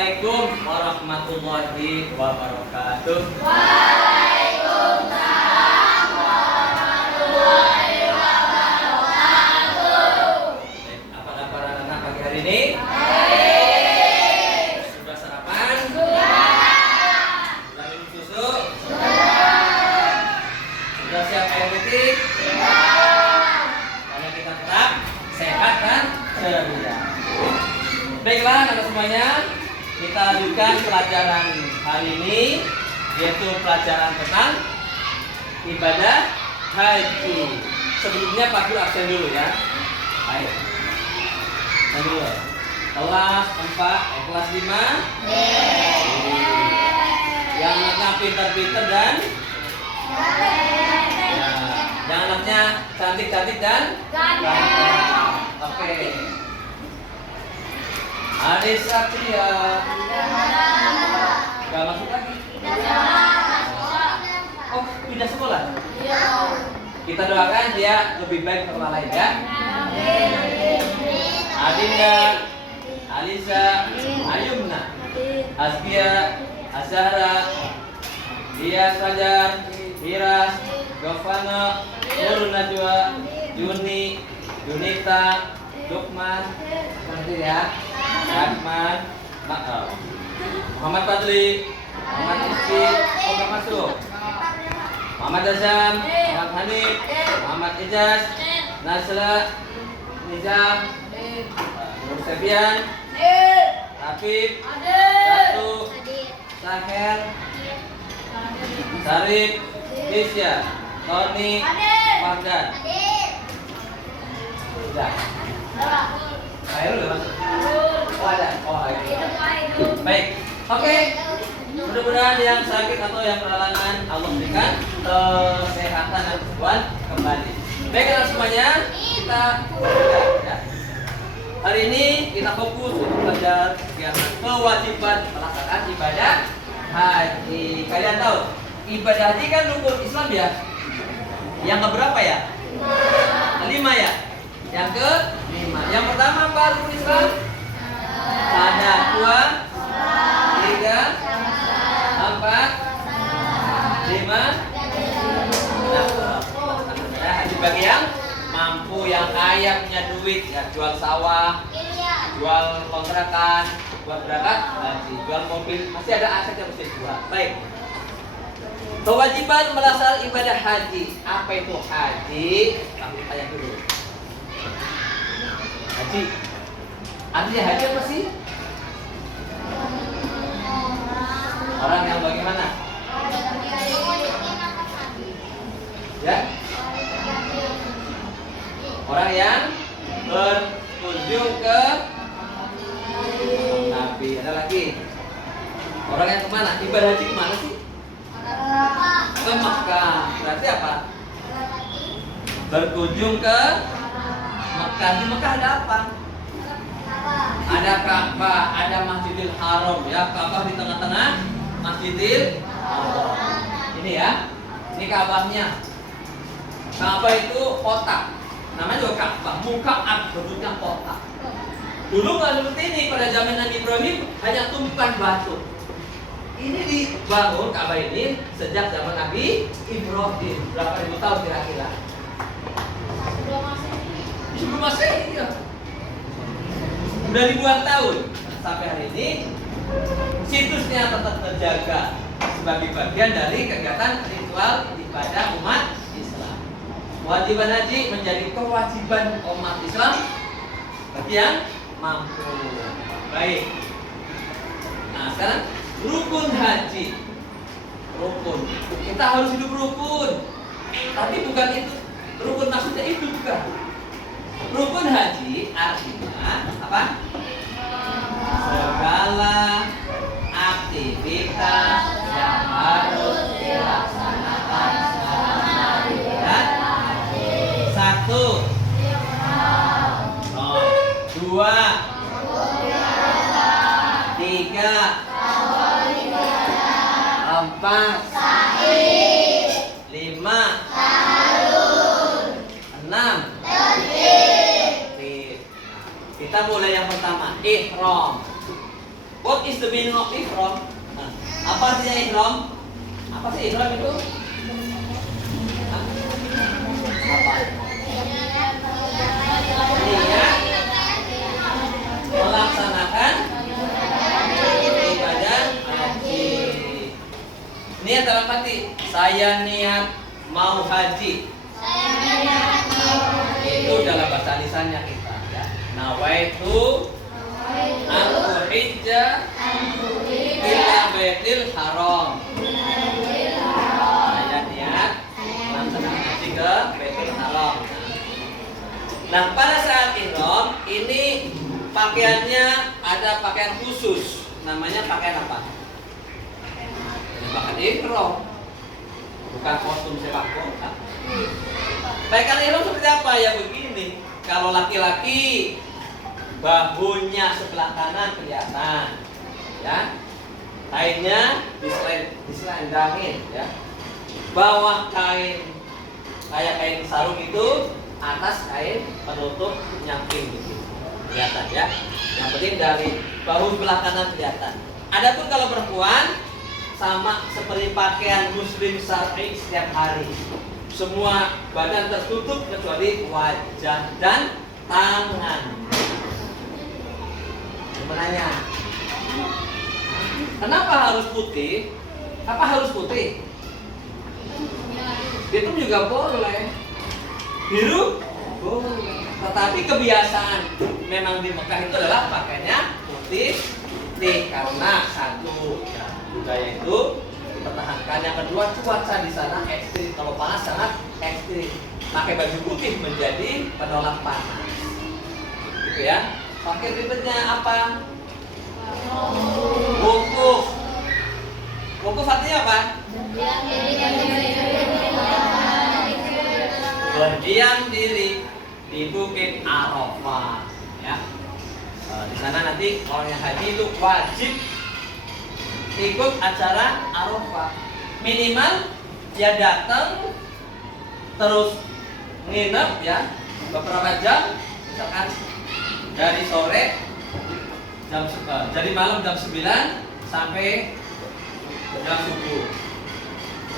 Assalamualaikum warahmatullahi wabarakatuh. Waalaikumsalam warahmatullahi wabarakatuh. Apa kabar anak-anak pagi hari ini? Baik. Sudah sarapan? Sudah. Sudah minum susu? Sudah. Sudah siap air putih? Sudah. Karena kita tetap sehat dan ceria. Baiklah anak semuanya, kita lanjutkan pelajaran hari ini, yaitu pelajaran tentang ibadah haji. Sebelumnya Pak Guru absen dulu ya. Ayo. Absen dulu. Kelas 4, kelas 5. Yang anaknya pintar-pintar dan yang anaknya cantik-cantik dan Oke. Ade Satria. Gak masuk lagi. Oh, pindah sekolah. Kita doakan dia lebih baik ke lain ya. Adinda, Alisa, Ayumna, Askia, Azhara, Dia Fajar, Hiras, Govana, Nur Najwa, Juni, Junita, Lukman, nanti ya, Rahman, Muhammad Fadli, Muhammad Rizki, oh gak masuk, Muhammad Azam, Muhammad Hanif, Muhammad Ijaz, Nasla, Nizam, Nur Sebian, Rafif, Ratu, Sahel, Sarif, Tisya, Tony, Fardan. Sudah. Ayo udah masuk. Oh ada. Oh itu. Baik. Oke. Mudah-mudahan yang sakit atau yang berhalangan Allah berikan kesehatan dan kesembuhan kembali. Baiklah semuanya, kita ya. Hari ini kita fokus untuk belajar kegiatan kewajiban melaksanakan ibadah haji. Kalian tahu ibadah haji kan rukun Islam ya? Yang keberapa ya? 5 ya? Yang ke-5. Yang pertama apa rukun Islam? Ada 2, 3, 4, 5. Nah, haji bagi yang mampu, yang kaya, punya duit, ya jual sawah, jual kontrakan, buat berangkat haji, jual mobil, masih ada aset yang mesti dijual. Baik. Kewajiban melaksanakan ibadah haji. Apa itu haji? Kami tanya dulu. Haji. Artinya haji apa sih? Orang yang bagaimana? Ya? Orang yang berkunjung ke Nabi. Ada lagi. Orang yang kemana? Ibadah haji kemana sih? Ke Mekah. Berarti apa? Berkunjung ke Mekah. Di Mekah ada apa? Ada Ka'bah, ada Masjidil Haram ya. Ka'bah di tengah-tengah Masjidil Haram. Ini ya. Ini Ka'bahnya. Ka'bah itu kotak. Namanya juga Ka'bah. Muka'ab bentuknya kotak. Dulu nggak seperti ini, pada zaman Nabi Ibrahim hanya tumpukan batu. Ini dibangun Ka'bah ini sejak zaman Nabi Ibrahim. Berapa ribu tahun kira-kira? Sebelum Masehi ya. Udah ribuan tahun. Sampai hari ini situsnya tetap terjaga sebagai bagian dari kegiatan ritual ibadah umat Islam. Kewajiban haji menjadi kewajiban umat Islam bagi yang mampu. Baik. Nah sekarang rukun haji. Rukun. Kita harus hidup rukun. Tapi bukan itu. Rukun maksudnya itu bukan. Rukun haji artinya apa? Segala aktivitas yang harus dilaksanakan selama ibadah haji. 1, 2, 3, 4, 5, 6. Kita mulai yang pertama, ihram. What is the meaning of ihram? Nah, apa artinya ihram? Apa sih ihram itu? Hah? Apa? Niat melaksanakan ibadah haji. Niat dalam hati, saya niat mau haji. Itu dalam bahasa lisannya kita ya. Nawaitu an uhijja ila baitil haram. Saya niat melaksanakan haji ke baitul haram. Nah, pada saat ihram ini pakaiannya ada pakaian khusus, namanya pakaian apa? Pakaian ihram, bukan kostum sepak bola. Pakaian ihram seperti apa ya? Begini, kalau laki-laki bahunya sebelah kanan kelihatan, ya, kainnya diselendangin, ya, bawah kain kayak kain sarung itu, atas kain penutup nyamping gitu, kelihatan ya. Yang penting dari bahu sebelah kanan kelihatan. Adapun kalau perempuan sama seperti pakaian muslim syar'i setiap hari, semua badan tertutup kecuali wajah dan tangan. Menanya, kenapa harus putih? Apa harus putih? Hitam juga boleh. Biru boleh. Tetapi kebiasaan memang di Mekah itu adalah pakainya putih karena satu ya, budaya itu dipertahankan. Yang kedua, cuaca di sana ekstrim. Kalau panas sangat ekstrim. Pakai baju putih menjadi penolak panas. Gitu ya. Pakai berikutnya apa? Wukuf. Wukuf artinya apa? Berdiam diri di Bukit Arafah. Ya. Di sana nanti orang yang haji itu wajib ikut acara Arafah. Minimal dia datang terus nginep ya beberapa jam, misalkan dari sore jadi malam jam 9 sampai jam subuh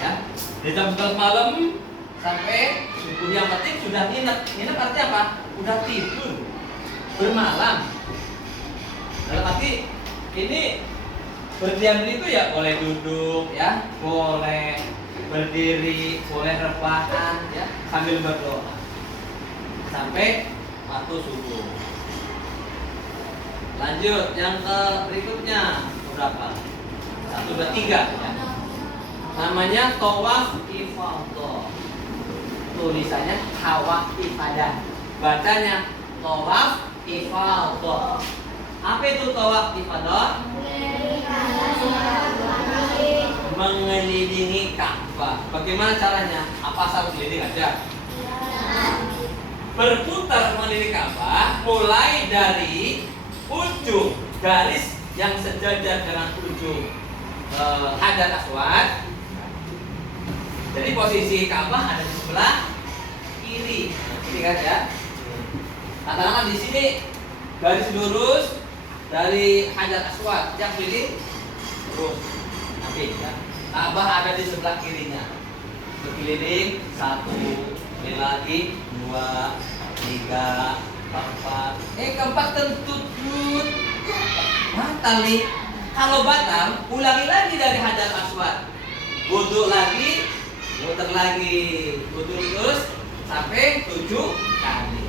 ya. Dari jam 11 malam sampai subuh, yang penting sudah nginep. Nginep artinya apa? Udah tidur bermalam. Dalam arti ini berdiam diri itu ya boleh duduk ya, boleh berdiri, boleh rebahan ya sambil berdoa sampai waktu subuh. Lanjut yang ke berikutnya berapa? 1, 2, 3 ya. Namanya tawaf ifadah. Tulisannya tawaf ifadah. Bacanya tawaf ifadah. Apa itu tawaf ifadah? Mengelilingi Ka'bah. Bagaimana caranya? Apa asal keliling aja? Berputar mengelilingi Ka'bah mulai dari ujung garis yang sejajar dengan ujung Hajar Aswad. Jadi posisi Ka'bah ada di sebelah kiri, kan ya? Katakanlah di sini garis lurus dari Hajar Aswad, yang pilih terus nanti ya. Ka'bah ada di sebelah kirinya. Berkeliling 1, ini lagi 2, 3, 4. Keempat kentut batal nih. Kalau batal, ulangi lagi dari Hajar Aswad. Wudu lagi, muter lagi, wudu terus sampai 7 kali.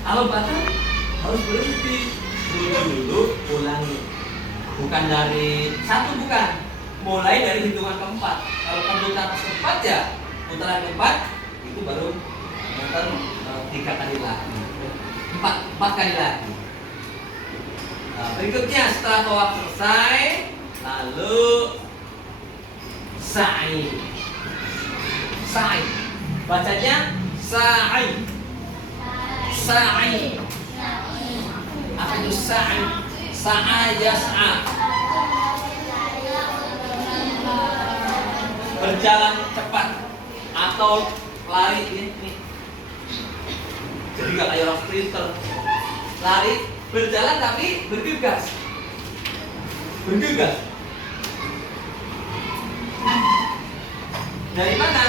Kalau batal harus berhenti, wudu dulu, ulangi. Bukan dari 1, bukan. Mulai dari hitungan keempat. Kalau kentut atas keempat ya, putaran keempat itu baru muter 3 kali lagi. 4 kali lagi. Nah, berikutnya setelah tawaf selesai, lalu sa'i. Sa'i. Bacanya sa'i. Sa'i. Apa itu sa'i? Sa'a yas'a. Berjalan cepat atau lari ini. Jadi nggak kayak orang sprinter, lari berjalan tapi bergegas. Bergegas. Dari mana?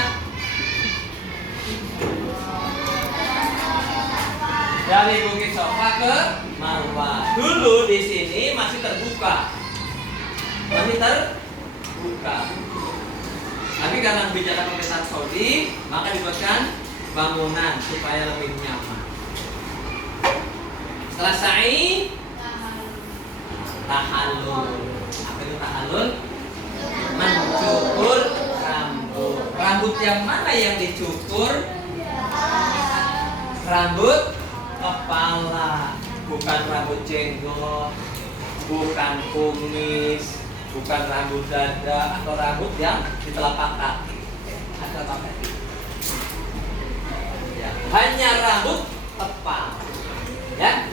Dari Bukit Sofa ke Marwah. Dulu di sini masih terbuka. Masih terbuka. Tapi karena kebijakan pemerintah Saudi, maka dibuatkan bangunan supaya lebih nyaman. Setelah sa'i, tahallul. Apa itu tahallul? Mencukur rambut. Rambut yang mana yang dicukur? Rambut kepala, bukan rambut jenggot, bukan kumis, bukan rambut dada atau rambut yang di telapak kaki. Ada pakai itu. Ya, hanya rambut kepala. Ya,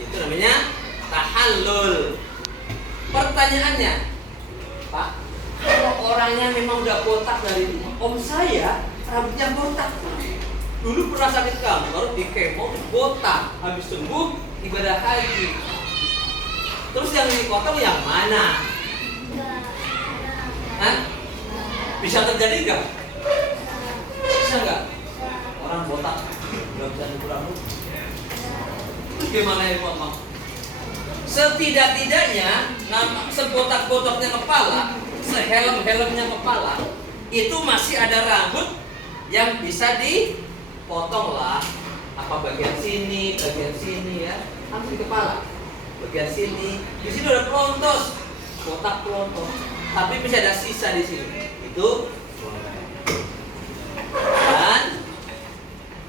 itu namanya tahallul. Pertanyaannya, Pak, kalau orangnya memang udah botak dari om saya, rambutnya botak. Dulu pernah sakit kanker di kemo, botak, habis sembuh ibadah haji. Terus yang dipotong yang mana? Hah? Bisa terjadi nggak? Bisa nggak? Orang botak nggak bisa nyukur rambut. Terus gimana yang dipotong? Setidak-tidaknya, sebotak-botaknya kepala, sehelm-helmnya kepala, itu masih ada rambut yang bisa dipotong lah. Apa bagian sini ya, harus di kepala. Bagian sini, di sini udah pelontos, botak pelontos, tapi bisa ada sisa di sini. Itu dan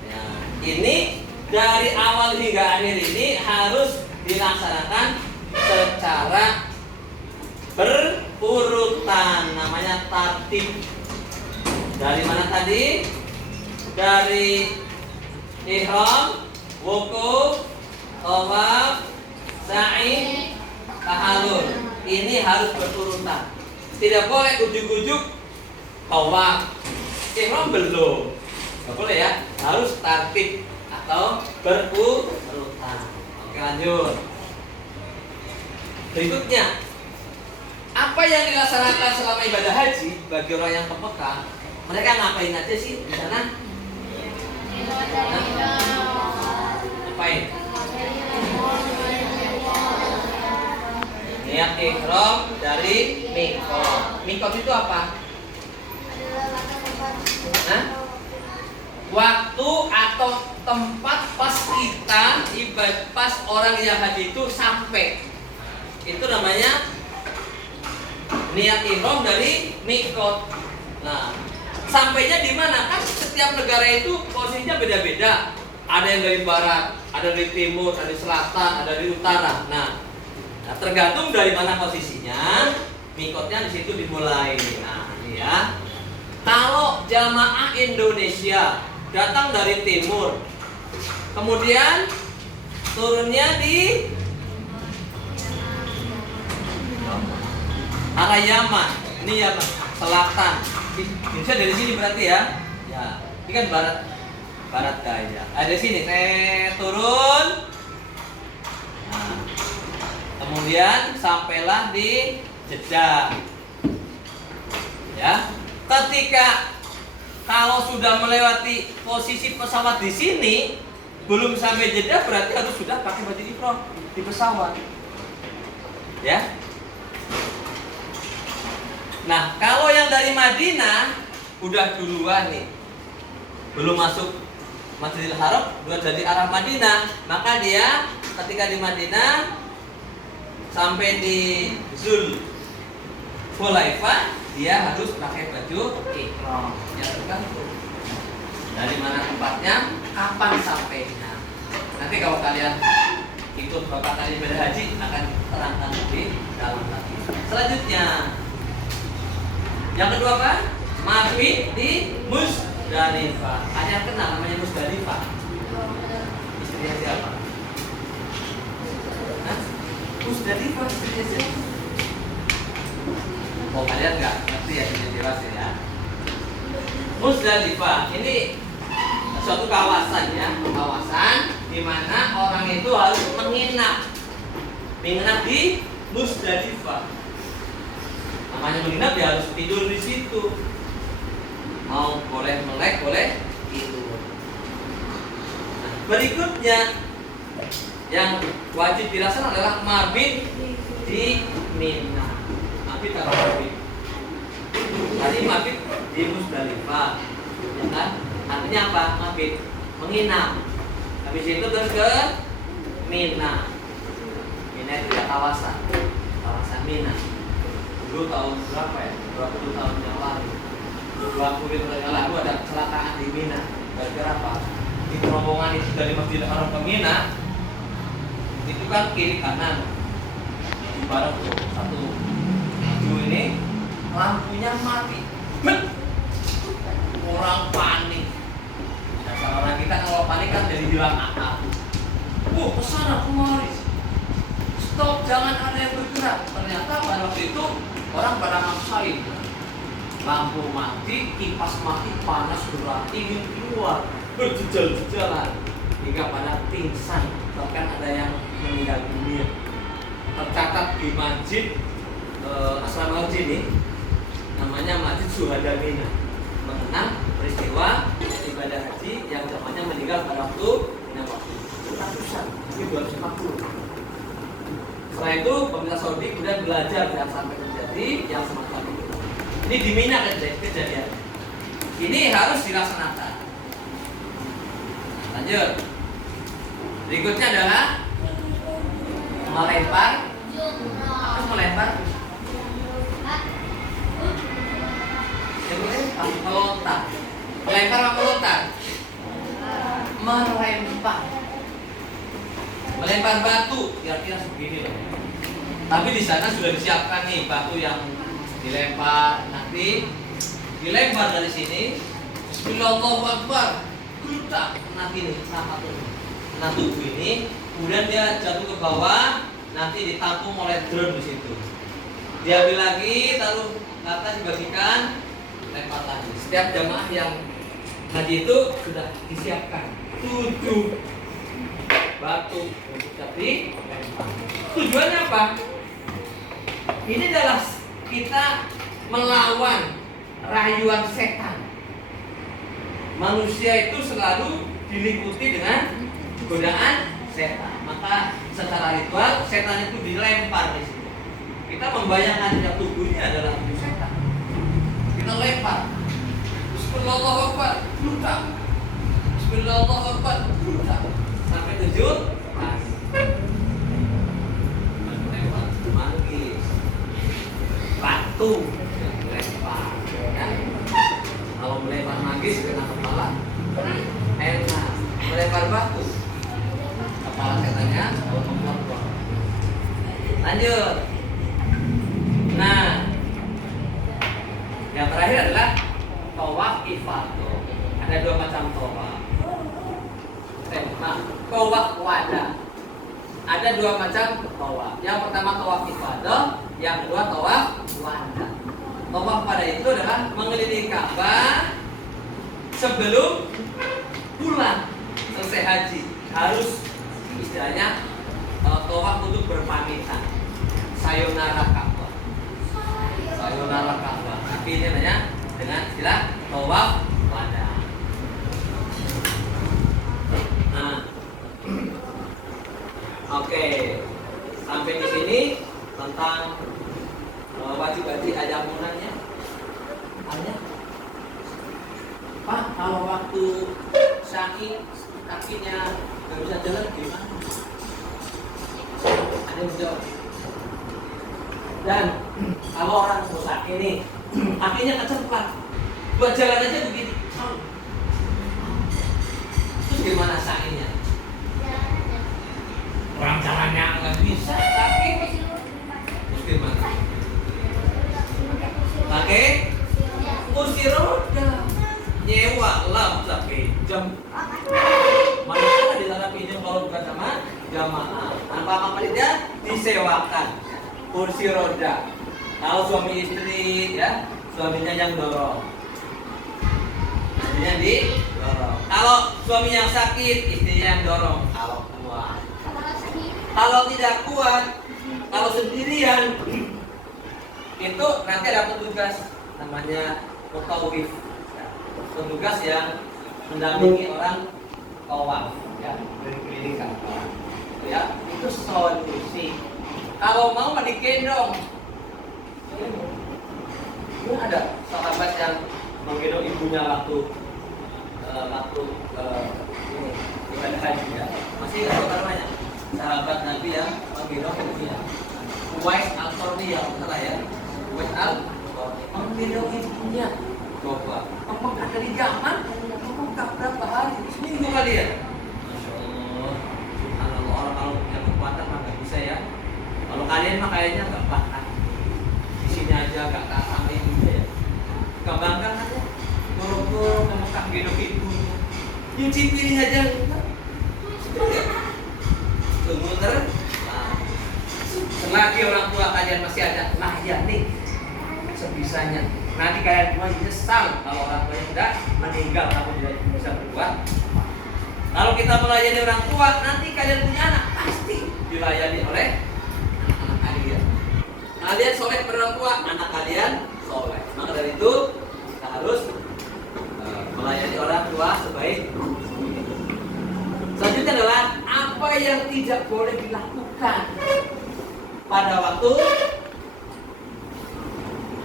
ya, ini dari awal hingga akhir ini harus dilaksanakan secara berurutan, namanya tartib. Dari mana tadi? Dari ihram, wukuf, tawaf, sa'i, tahallul. Ini harus berurutan. Tidak boleh ujuk-ujuk tawaf. Ihram belum. Enggak boleh ya. Harus tartib atau berurutan. Oke, lanjut. Berikutnya, apa yang dilaksanakan selama ibadah haji bagi orang yang ke Mekah? Mereka ngapain aja sih di sana? Ngapain? Niat ihram dari mikot. Mikot itu apa? Hah? Waktu atau tempat pas kita pas orang yang haji itu sampai. Itu namanya niat ihram dari mikot. Nah, sampainya di mana? Kan setiap negara itu posisinya beda-beda. Ada yang dari barat, ada dari timur, ada dari selatan, ada dari utara. Nah, tergantung dari mana posisinya, mikotnya di situ dimulai. Nah, ini ya. Kalau jamaah Indonesia datang dari timur, kemudian turunnya di arah Yaman, ini ya selatan. Bisa dari sini berarti ya. Ya, ini kan barat daya. Ada sini, turun. Nah, kemudian sampailah di Jeddah. Ya, ketika kalau sudah melewati posisi pesawat di sini, belum sampai Jeddah berarti harus sudah pakai baju ihram di pesawat. Ya. Nah, kalau yang dari Madinah udah duluan nih, belum masuk Masjidil Haram, udah dari arah Madinah, maka dia ketika di Madinah sampai di Zul Hulaifah, dia harus pakai baju ihram. Ya, tergantung dari mana tempatnya, kapan sampainya. Nanti kalau kalian ikut bapak kali ibadah haji akan terangkan di dalam lagi. Selanjutnya, yang kedua apa? Mabit di Musdalifah. Ada yang kenal namanya Musdalifah? Istrinya siapa? Hah? Musdalifah istrinya siapa? Oh, kalian nggak ngerti ya, ini jelas ya. Musdalifah ini suatu kawasan ya, kawasan di mana orang itu harus menginap di Musdalifah. Namanya menginap ya harus tidur di situ. Mau boleh melek, boleh tidur. Nah, berikutnya yang wajib dilaksanakan adalah mabit di Mina. Mabit atau mabit? Tadi mabit di Musdalifah, ya kan? Artinya apa? Mabit, menginap. Habis itu terus ke Mina. Mina itu ya kawasan Mina. Dulu tahun berapa ya? 20 tahun yang lalu. 20 tahun yang lalu ada kecelakaan di Mina. Gara-gara apa? Di rombongan itu dari Masjidil Haram ke Mina, itu kan kiri kanan di bareng tuh satu maju ini lampunya mati. Orang panik. Nah, orang kita kalau panik kan jadi hilang akal. Kesana kemari. Stop, jangan ada yang bergerak. Ternyata pada waktu itu orang pada maksain. Lampu mati, kipas mati, panas berat, ingin keluar, berjejal-jejalan hingga pada pingsan. Bahkan ada yang meninggal dunia. Tercatat di masjid asrama haji ini, namanya Masjid Syuhada Mina, mengenang peristiwa ibadah haji yang namanya meninggal pada waktu ratusan, mungkin 250. Setelah itu pemerintah Saudi kemudian belajar jangan sampai terjadi yang semacam itu. Ini di Mina kejadian. Ini harus dilaksanakan. Lanjut. Berikutnya adalah melempar. Apa melempar? Melontar. Melempar apa melontar? Melempar. Melempar batu, kira-kira segini loh. Tapi di sana sudah disiapkan nih batu yang dilempar. Nanti dilempar dari sini. Bismillahirrahmanirrahim. Kita nanti nih sama tubuh ini. Kemudian dia jatuh ke bawah. Nanti ditampung oleh drone di situ. Diambil lagi, taruh ke atas dibagikan, lempar lagi. Setiap jamaah yang haji itu sudah disiapkan 7 batu untuk tapi tujuannya apa? Ini adalah kita melawan rayuan setan. Manusia itu selalu diliputi dengan godaan setan. Maka secara ritual setan itu dilempar di sini. Kita membayangkan ya tubuhnya adalah tubuh setan. Kita lempar. Bismillahirrahmanirrahim. Lutak. Bismillahirrahmanirrahim. Lutak. Sampai 7 kali. Melempar manggis. Batu yang dilempar. Ya. Kalau melempar manggis kena kepala, enak. Melempar batu, kepala setannya memotong. Lanjut. Nah, yang terakhir adalah tawaf ifadah. Ada 2 macam tawaf. Nah, tawaf wada. Ada 2 macam tawaf. Yang pertama tawaf ifadah, yang kedua tawaf wada. Tawaf wada itu adalah mengelilingi Ka'bah sebelum pulang selesai haji. Harus istilahnya tawaf untuk berpamitan. Sayonara Ka'bah. Sayonara Ka'bah. Tapi ini namanya dengan istilah tawaf wada. Nah, oke, sampai di sini tentang wajib-wajib ayamunannya. Hanya, Pak, kalau waktu sakit kakinya nggak bisa jalan gimana? Ada yang jawab. Dan kalau orang sakit ini kakinya keceplat, buat jalan aja begini. Terus gimana sakitnya? Orang jalannya nggak bisa, sakit. Terus gimana? Pakai kursi roda, nyewa lah, tapi jam. Mana di sana pinjam kalau bukan sama jamaah. Tanpa apa dia disewakan kursi roda. Kalau suami istri ya, suaminya yang dorong, istrinya didorong. Kalau suami yang sakit, istrinya yang dorong. Kalau kuat, kalau tidak kuat, kalau sendirian, itu itu nanti ada petugas namanya mutawif, ya. Petugas yang mendampingi orang tawaf, ya, berkeliling Ka'bah. Ya, itu solusi. Kalau mau digendong, ini ada sahabat yang menggendong ibunya waktu ini ibadah haji, ya. Masih ada namanya sahabat Nabi yang menggendong ibunya. Uwais Al-Qarni ya, benar ya. Uwais Al-Qarni menggendong ibunya. Coba, apakah dari zaman? Apakah berapa hari? Seminggu kali ya? Masya Allah. Subhanallah, orang kalau punya kekuatan mah nggak bisa ya. Kalau kalian mah kayaknya nggak bahkan. Di sini aja nggak sama ibunya ya. Nggak bangga kan ya? Boro-boro ke Mekah gendong ibu. Nyuci piring aja. Tunggu terus. Selagi orang tua kalian masih ada, layani sebisanya. Nanti kalian semua nyesal kalau orang tua sudah meninggal, kamu tidak bisa berbuat. Kalau kita melayani orang tua, nanti kalian punya anak pasti dilayani oleh anak kalian. Kalian soleh pada orang tua, anak kalian soleh. Maka dari itu kita harus melayani orang tua sebaik mungkin. Selanjutnya adalah apa yang tidak boleh dilakukan pada waktu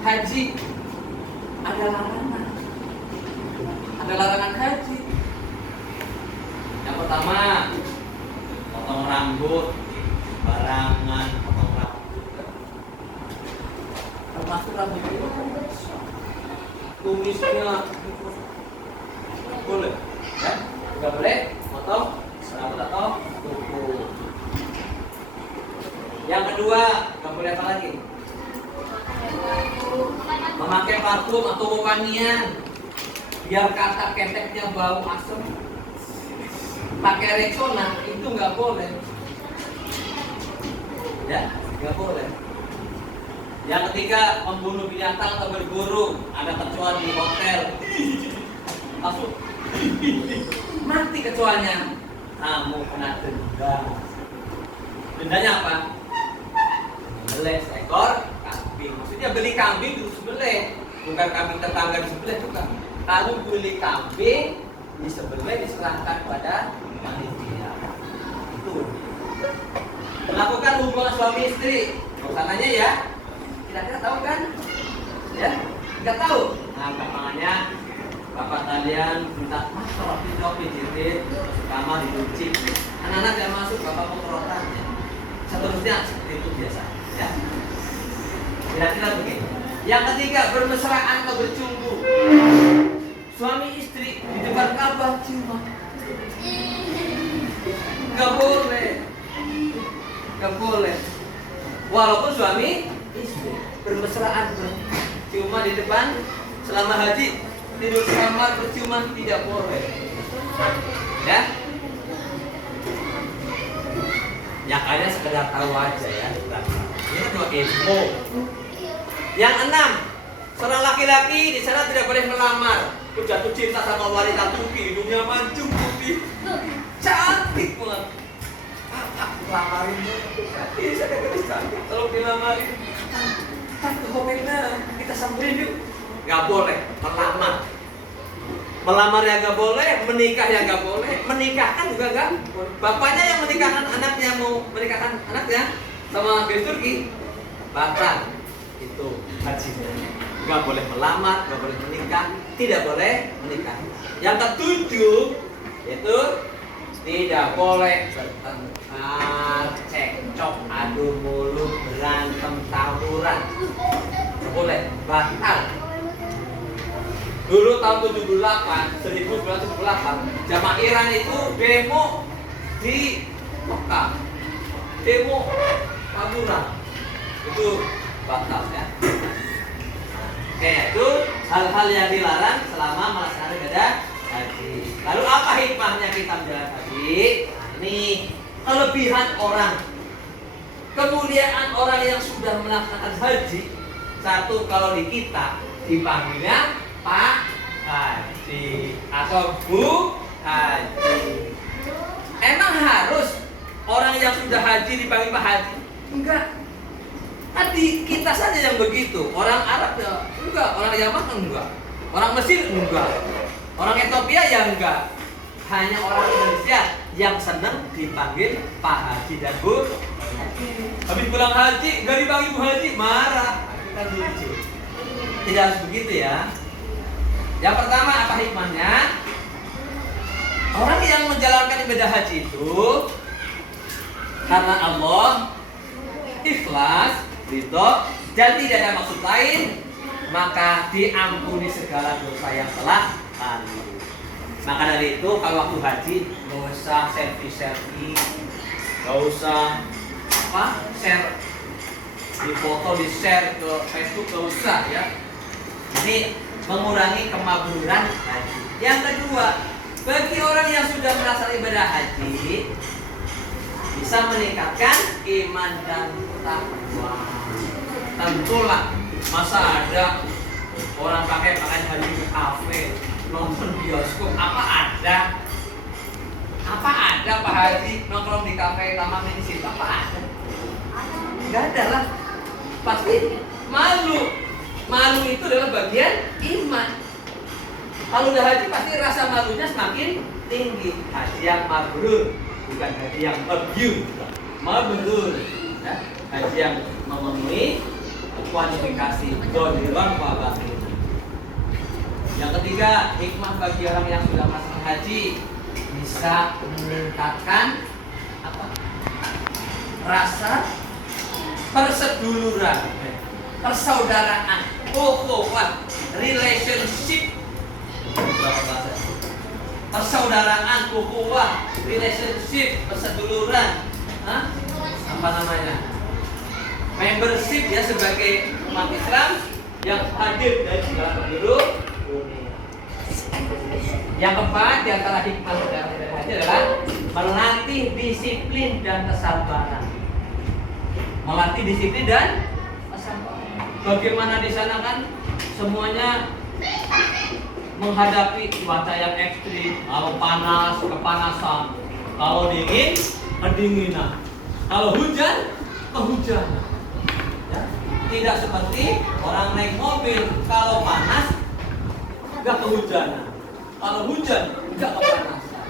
haji. Ada larangan. Ada larangan haji. Yang pertama, potong rambut, barangan, potong rambut. Termasuk rambut itu, kumisnya boleh, ya? Tidak boleh potong rambut atau kuku. Yang kedua, nggak boleh apa lagi? Memakai parfum atau wangian biar kata keteknya bau asam. Pakai Rexona itu nggak boleh, ya, nggak boleh. Yang ketiga, membunuh binatang atau berburu, ada kecoa di hotel, langsung mati kecoanya, kamu kena denda. Dendanya apa? Beli seekor kambing. Maksudnya beli kambing terus beli, bukan kambing tetangga disembelih, bukan. Kamu beli kambing disembelih, diserahkan pada panitia. Itu. Melakukan hubungan suami istri. Urusannya ya. Kira-kira tahu kan? Ya? Enggak tahu. Nah, makanya bapak kalian minta masuk pijitin, masuk kamar dicuci. Anak-anak yang masuk bapak motorotan. Seterusnya seperti itu biasa. Ya. Kira-kira begini. Yang ketiga, bermesraan atau bercumbu. Suami istri di depan Ka'bah ciuman. Gak boleh. Gak boleh. Walaupun suami istri bermesraan ciuman di depan selama haji, tidur kamar berciuman tidak boleh. Ya. Ya kalian sekedar tahu aja ya. Ini cuma info. Yang 6, seorang laki-laki di sana tidak boleh melamar. Jatuh cinta sama wanita Turki, hidungnya mancung putih, cantik banget. Lamarin dia, saya gadis cantik. Kalau dilamarin, kan ke hotelnya kita samperin yuk. Gak boleh melamar. Melamar ya gak boleh, menikah ya gak boleh, menikahkan juga gak boleh. Bapaknya yang menikahkan anaknya, mau menikahkan anaknya sama gadis Turki, batal itu hajinya. Gak boleh melamar, gak boleh menikah, tidak boleh menikah. Yang ketujuh yaitu tidak boleh bertengkar, cekcok, adu mulut, berantem, tawuran. Gak boleh, batal. Dulu tahun 1978, jamaah Iran itu demo di Mekah, demo tawuran, itu batal ya. Oke, itu hal-hal yang dilarang selama melaksanakan ibadah haji. Lalu apa hikmahnya kita menjalankan haji? Nah, ini kelebihan orang, kemuliaan orang yang sudah melaksanakan haji. Satu, kalau di kita dipanggilnya Pak Haji atau Bu Haji. Emang harus orang yang sudah haji dipanggil Pak Haji? Enggak. Hati kita saja yang begitu. Orang Arab ya enggak, orang Yaman enggak, orang Mesir enggak, orang Ethiopia ya enggak. Hanya orang Indonesia yang senang dipanggil Pak Haji dan Bu Haji. Habis pulang haji, gak dipanggil Bu Haji, marah. Kan lucu. Tidak harus begitu ya. Yang pertama apa hikmahnya? Orang yang menjalankan ibadah haji itu karena Allah, ikhlas, ridho, dan tidak ada maksud lain, maka diampuni segala dosa yang telah lalu. Maka dari itu kalau waktu haji gak usah selfie, gak usah share di foto, di share ke Facebook, gak usah ya. Ini mengurangi kemaburan haji. Yang kedua, bagi orang yang sudah melaksanakan ibadah haji, bisa meningkatkan iman dan takwa. Tentulah, masa ada orang pakai pakaian haji ke kafe, nonton bioskop, apa ada Pak Haji nongkrong di kafe Taman Mini City, apa ada? Enggak ada lah. Pasti malu itu adalah bagian iman. Kalau udah haji pasti rasa malunya semakin tinggi. Haji yang mabrur, bukan haji yang mabrur ya. Haji yang memenuhi kualifikasi dzahirun wa batin. Yang ketiga, hikmah bagi orang yang sudah melaksanakan haji, bisa meningkatkan rasa perseduluran, persaudaraan, ukhuwah, relationship. Persaudaraan, ukhuwah, relationship, perseduluran. Apa namanya? Membership ya, sebagai umat Islam yang hadir dari segala penjuru dunia. Yang keempat di antara hikmah dari haji adalah melatih disiplin dan kesabaran. Melatih disiplin dan kesabaran. Bagaimana di sana kan semuanya menghadapi cuaca yang ekstrim. Kalau panas, kepanasan. Kalau dingin, kedinginan. Kalau hujan, kehujanan. Ya. Tidak seperti orang naik mobil. Kalau panas, enggak kehujanan. Kalau hujan, enggak kepanasan.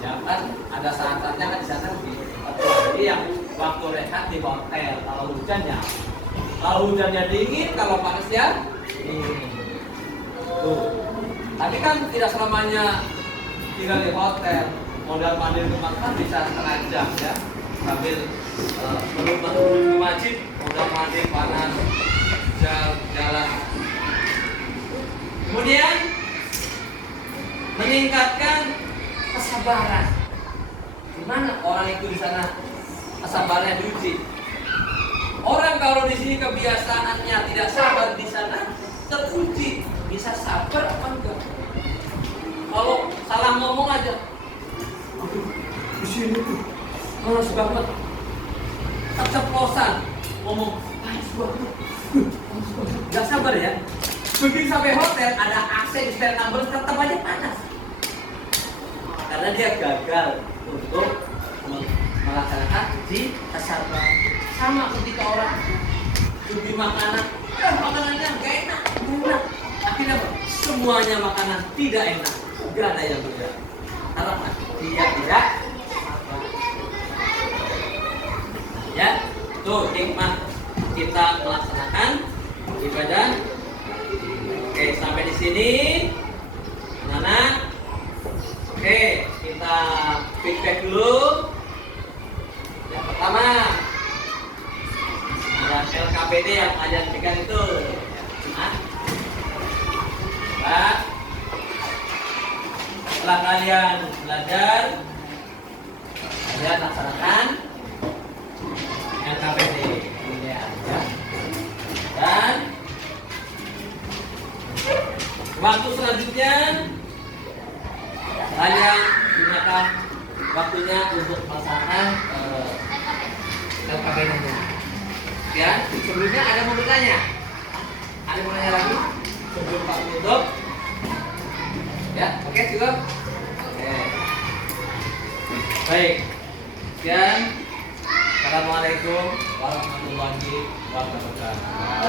Ya kan, ada saat-saatnya kan di sana begitu. Jadi yang waktu rehat di hotel. Kalau hujannya, dingin, kalau panasnya dingin. Tuh. Tapi kan tidak selamanya tinggal di hotel. Modal mandi di rumah kan bisa setengah jam ya. Sambil menuju ke masjid, modal mandi panas, jalan. Kemudian meningkatkan kesabaran. Gimana orang itu di sana kesabarannya diuji? Orang kalau di sini kebiasaannya tidak sabar, di sana teruji. Bisa sabar apa enggak? Kalau salah ngomong aja, di sini tuh malas banget, keceplosan ngomong, panas banget, nggak sabar ya. Begitu sampai hotel ada AC di setel number, tetap aja panas, karena dia gagal untuk melaksanakan uji kesabaran. Sama ketika orang uji makanan, makanannya nggak enak. Akhirnya semuanya makanan tidak enak, tidak ada yang berbeda. Karena dia tidak sabar. Ya, tuh hikmah kita melaksanakan ibadah. Oke, sampai di sini, anak-anak. Oke, kita feedback dulu. Yang pertama, ada LKPD yang ajar berikan itu. Setelah kalian belajar, kalian laksanakan LKPD ya. Dan waktu selanjutnya kalian gunakan waktunya untuk melaksanakan LKPD-nya. Ya, sebelumnya ada mau bertanya? Ada mau nanya lagi? Sebelum Pak tutup. Ya, oke, cukup. Oke. Baik. Sekian. Assalamualaikum. Assalamualaikum warahmatullahi wabarakatuh.